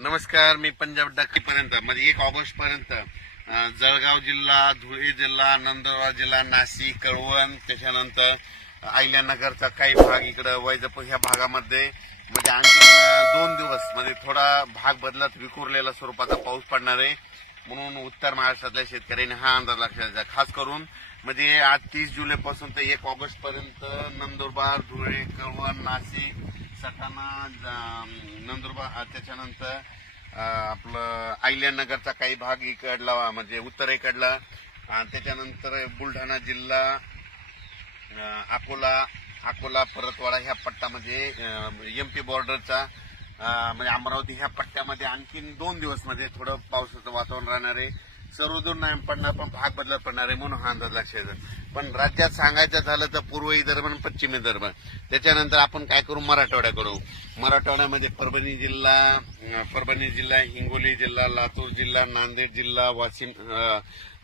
नमस्कार. मी पंजाब डक्की पर्यंत म्हणजे 1 ऑगस्ट पर्यंत जळगाव जिल्हा, धुळे जिल्हा, नंदुरबार जिल्हा, नाशिक, कळवण, त्याच्यानंतर अहिल्यानगरचा काही भाग, इकडे वैजापूर ह्या भागामध्ये म्हणजे आणखी 2 दिवस म्हणजे थोडा भाग बदलत विखुरलेला स्वरूपाचा पाऊस पडणार आहे. म्हणून उत्तर महाराष्ट्रातल्या शेतकऱ्यांनी हा अंदाज लक्षात घ्या. खास करून म्हणजे आज 30 जुलैपासून ते 1 ऑगस्ट पर्यंत नंदुरबार, धुळे, कळवण, नाशिक, सटाणा, नंदुरबार, त्याच्यानंतर आपलं अहिल्यानगरचा काही भाग इकडला म्हणजे उत्तरेकडला, त्याच्यानंतर बुलढाणा जिल्हा, अकोला, परतवाडा ह्या पट्टामध्ये एमपी बॉर्डरचा म्हणजे अमरावती ह्या पट्ट्यामध्ये आणखीन 2 दिवस मध्ये थोडं पावसाचं वातावरण राहणार आहे. सर्वदूर नाही पडणार पण भाग बदलत पडणार आहे म्हणून हा अंदाज लक्षात घ्या. पण राज्यात सांगायचं झालं तर पूर्व विदर्भ आणि पश्चिम विदर्भ, त्याच्यानंतर आपण काय करू, मराठवाड्यामध्ये परभणी जिल्हा, हिंगोली जिल्हा, लातूर जिल्हा, नांदेड जिल्हा, वाशिम,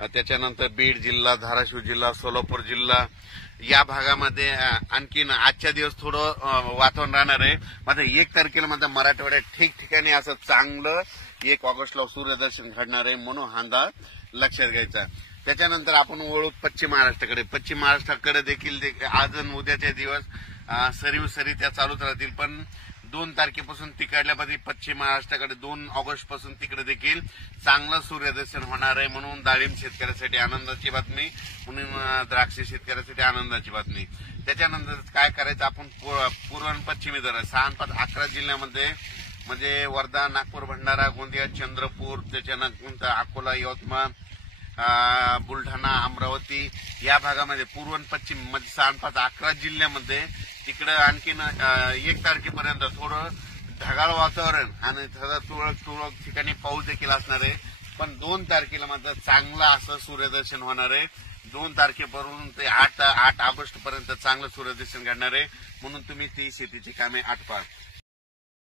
त्याच्यानंतर बीड जिल्हा, धाराशिव जिल्हा, सोलापूर जिल्हा या भागामध्ये आणखीन आजच्या दिवस थोडं वातावरण राहणार आहे. मात्र 1 तारखेला मात्र मराठवाड्यात ठिकठिकाणी असं चांगलं 1 ऑगस्टला सूर्यदर्शन घडणार आहे म्हणून हा अंदाज लक्षात घ्यायचा. त्याच्यानंतर आपण वळू पश्चिम महाराष्ट्राकडे देखील आज आणि उद्याचे दिवस सरी त्या चालूच राहतील. पण 2 तारखेपासून तिकडल्यामध्ये पश्चिम महाराष्ट्राकडे 2 ऑगस्ट पासून तिकडे देखील चांगलं सूर्यदर्शन होणार आहे म्हणून डाळिंब शेतकऱ्यासाठी आनंदाची बातमी, म्हणून द्राक्ष शेतकऱ्यासाठी आनंदाची बातमी. त्याच्यानंतर काय करायचं, आपण पूर्व आणि पश्चिम विदर्भ 6-5-11 जिल्ह्यामध्ये म्हणजे वर्धा, नागपूर, भंडारा, गोंदिया, चंद्रपूर, त्याच्यानंतर अकोला, यवतमाळ, बुलढाणा, अमरावती या भागामध्ये पूर्व आणि पश्चिम म्हणजे 6-5-11 जिल्ह्यामध्ये तिकडे आणखीन 1 तारखेपर्यंत थोडं ढगाळ वातावरण आणि तुरळक ठिकाणी पाऊस देखील असणार आहे. पण 2 तारखेला मात्र चांगलं असं सूर्यदर्शन होणार आहे. 2 तारखेपासून ते 8 ऑगस्ट पर्यंत चांगलं सूर्यदर्शन घडणार आहे म्हणून तुम्ही ती शेतीची कामे आटपा.